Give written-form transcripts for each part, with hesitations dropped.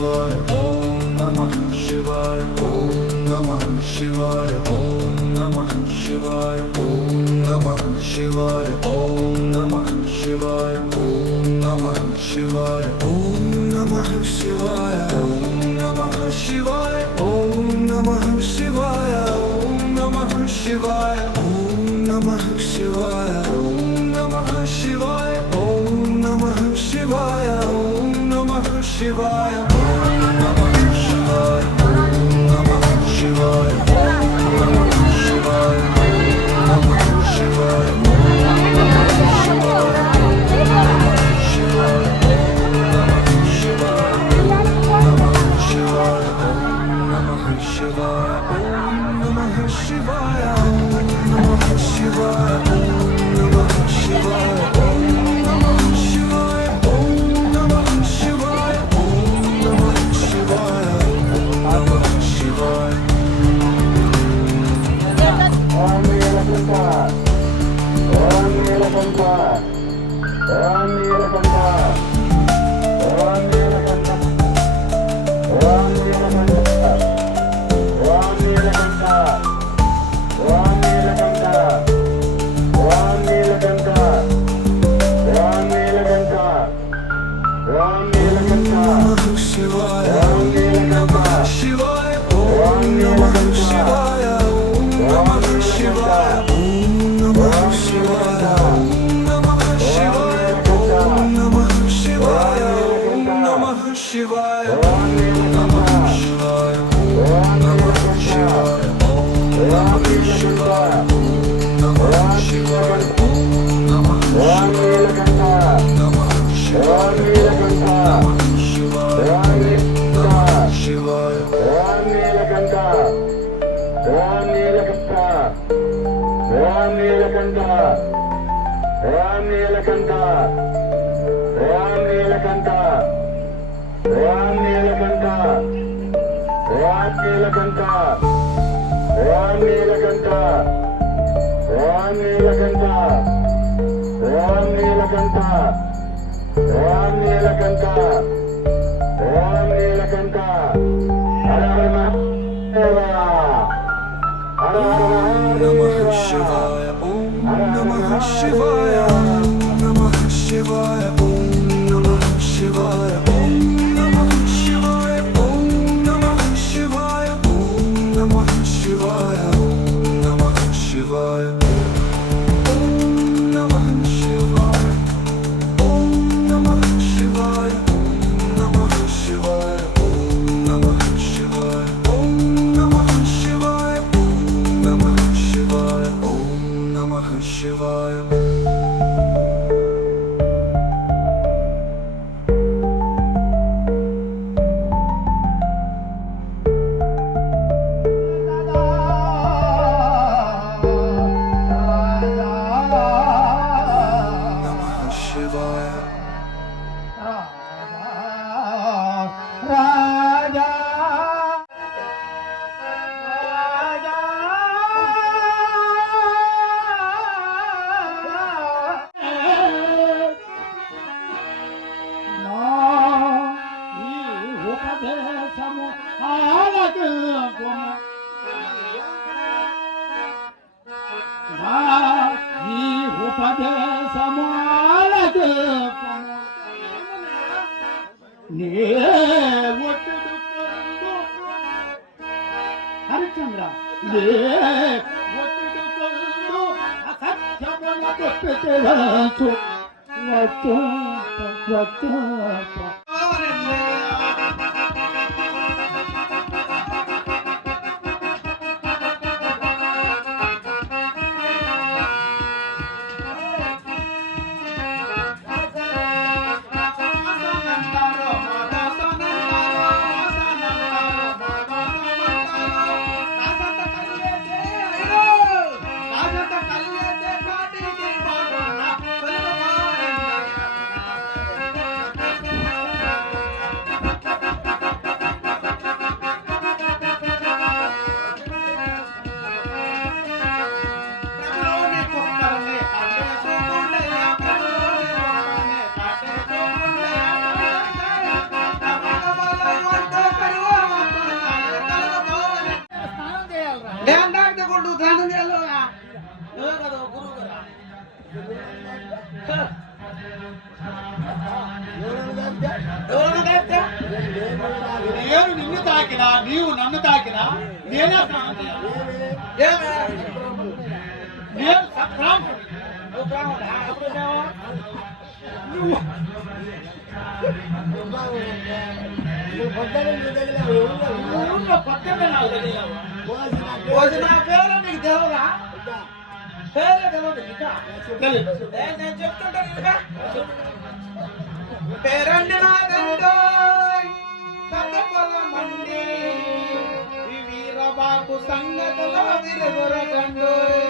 शिवाय ओम नमः शिवाय ओम नमः शिवाय ओम नमः शिवाय ओम नमः शिवाय ओम नमः शिवाय ओम नमः शिवाय ओम नमः शिवाय ओम नमः शिवाय ओम नमः शिवाय ओम नमः शिवाय ओम नमः शिवाय ओम नमः शिवाय ओम नमः शिवाय ओम नमः शिवाय ओम नमः शिवाय ओम नमः शिवाय ओम नमः शिवाय नमः शिवाय హరిచంద్ర నేను నిన్ను తాకినా నీవు నన్ను తాకినా నేనే స్నానం చేయాలి. నేను బ్రాహ్మణుడు. నువ్వు ఊళ్ళో పక్కనే నాకు తెలియదు. నా పేరు నీకు తెలియదా? పేరే తెలియదు ఇంకా. తెలియదు. నేను చెప్తుంటాను ఇంకా. పేరండి నాదండోయ్ పెద్ద పొలమండి ఈ వీరబాబు సంగతిలో విరుగురకండోయ్.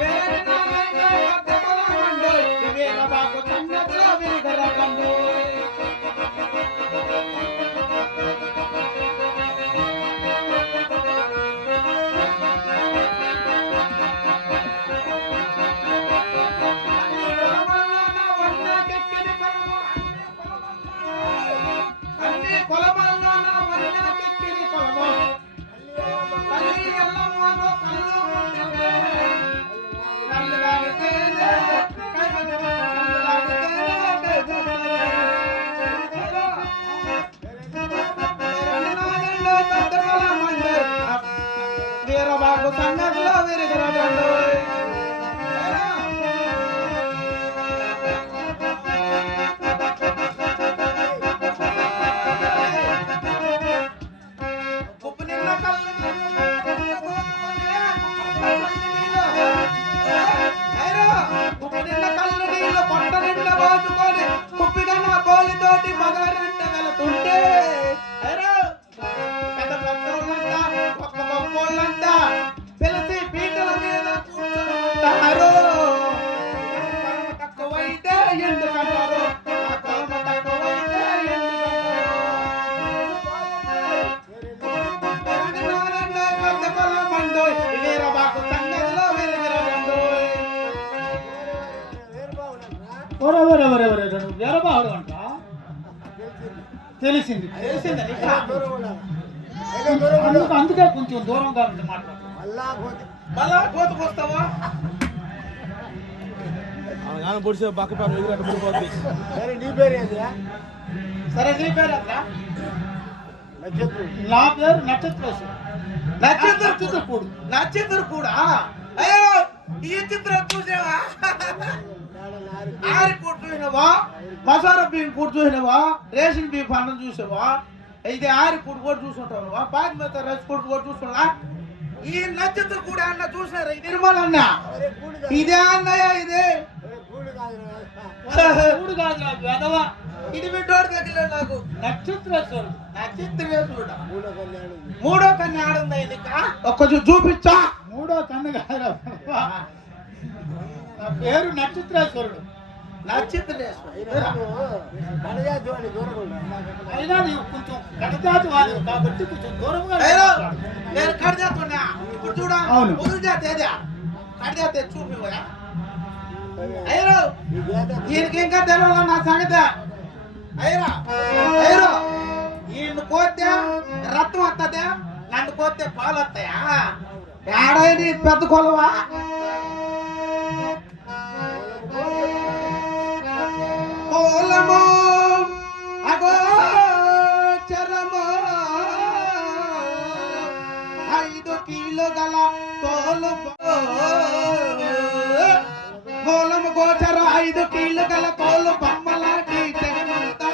పేరండి నాదండోయ్ పెద్ద పొలమండోయ్ ఈ వీరబాబు సంగతిలో విరుగురకండోయ్. వీరబాబు సంగతిలో విరుగురకండోయ్. తోటి మగరంట వెళుతుంటే పెద్ద పెద్దోళ్ళంతా గొప్ప గొప్పోళ్ళంతా పిలిచి పీటల మీద కూర్చుంటారు. తక్కువైతే ఎందుకంటారు? కొలమ తక్కువైతే పెద్ద కొలమండోయ్ వీరబాబు సంగతిలో విరుగురకండోయ్. వీరబాబుడు అంట. తెలిసింది. అందుకే కొంచెం దూరంగా ఉంటే మాట్లాడు. మళ్ళా కోతకొస్తావా? పొడిసే బక్క పేరు ఎదురు పడిపోద్ది. నీ పేరు ఏంటి? సరే నీ పేరు అట్లా? నా పేరు నక్షత్రేశ్వరుడు. నక్షత్రకూడు. నక్షత్రకూడా? అయ్యో ఈ చిత్రం చూసావా? ఆరి కూడు చూసినవా? మసాలా బియ్యం కూడు చూసినవా? రేషన్ బియ్యం పండుగ చూసావా? ఇది ఆరి కూడు కూడా చూసుంటావా? బాధ్యత రైస్ కూడు కూడా చూసుకున్నా? ఈ నక్షత్రం కూడా అన్న చూసారా? ఈ నిర్మల్ అన్న ఇదే అన్నయ్య. ఇదే కూడు కాదు నాకు వెధవ. ఇది బిడ్డోడు తగిలేదు నాకు. నక్షత్రేశ్వరుడు. నక్షత్రేశ్వరుడు మూడో కన్య ఆడుందా? ఇది ఒక్క చూపించా. మూడో కన్ను కాదు. నా పేరు నక్షత్రేశ్వరుడు. అయినా నీవు కొంచెం కడజాతి వాడు కాబట్టి కొంచెం దూరంగా. నేను కడజాతున్నా. ఇప్పుడు చూడ ముదురు జాతి ఏదా? కడజాతి చూపివా? అయ్యో దీనికి ఇంకా తెలవాల నా సంగతి. అయ్యో అయ్యో ఈయన కోస్తే రక్తం వస్తుందా? నన్ను కోస్తే పాలు వస్తాయా? ఏడైనా పెద్ద కొలవా? కోలమో అగోచరమో 5 కిలో గల తోలు కోలము గోచర 5 కిలో గల తోలు బొమ్మలాంటి జగమంతా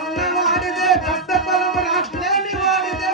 ఉన్నవాడిదే పెద్ద పొలం లేని వాడిదే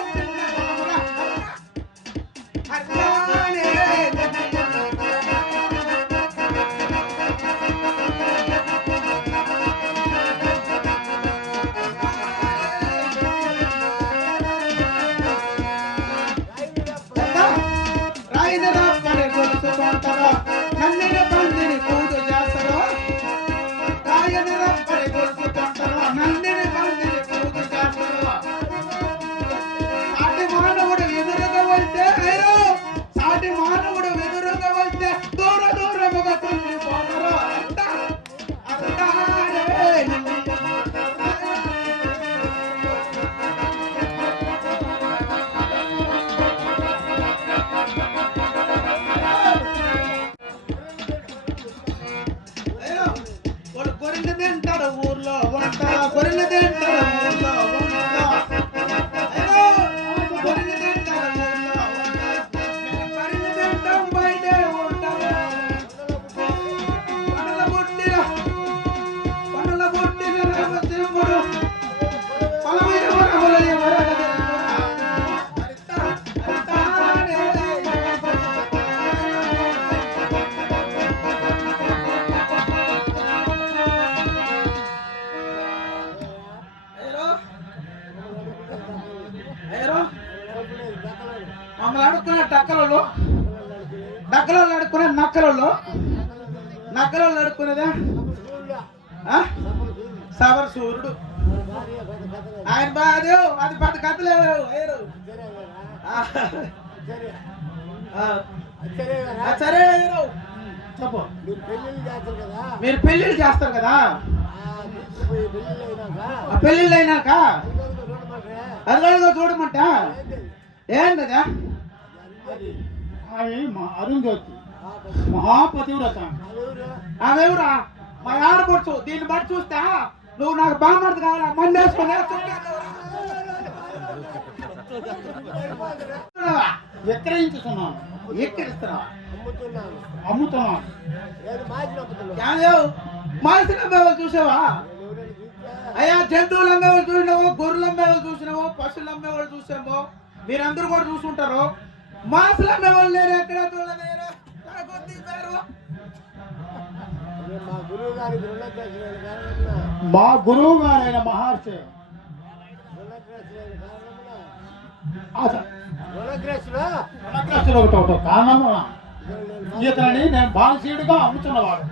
మమ్మల్ని అడుక్కునే డక్కలలో అడుక్కునే నక్కలలో అడుక్కునేదా సబర్ సూర్యుడు ఆయన బాధ అది పెద్ద కథలు వేరు సరే చెప్పు మీరు పెళ్ళిళ్ళు చేస్తారు కదా పెళ్ళిళ్ళు అయినాక అదిగో చూడమంట ఏంటదా అరుంధతి మహాపతివ్రత ఆమెవరా మా ఆడపడుచు దీన్ని బట్టి చూస్తా నువ్వు నాకు బామ్మర్ది కావాలా మందేసుకున్నా ఎక్కడించుతున్నాను ఎక్కిరిస్తున్నావా అమ్ముతున్నాను మాసిన అమ్మేవాళ్ళు చూసావా అయ్యా జంతువులు అమ్మేవాళ్ళు చూసినావో గొర్రెలు అమ్మేవాళ్ళు చూసినావో పశువులు అమ్మేవాళ్ళు చూసామో మీరందరూ కూడా చూసుకుంటారు మాసులు అమ్మేవాళ్ళు లేరు ఎక్కడ చూడలేరు మా గురువు గారైన మహర్షి ఒకటి కారణం ఇతని నేను బాలసీడుగా అమ్ముతున్నవాడు.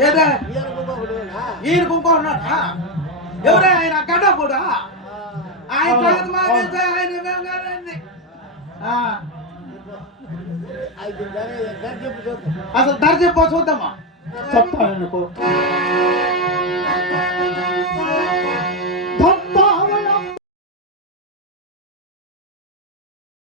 ఈయన ఇంకో ఉన్నాడా ఎవరే ఆయన గడ్డ కూడా ఆయన అసలు ధర చెప్పు చూద్దామా చెప్తాను.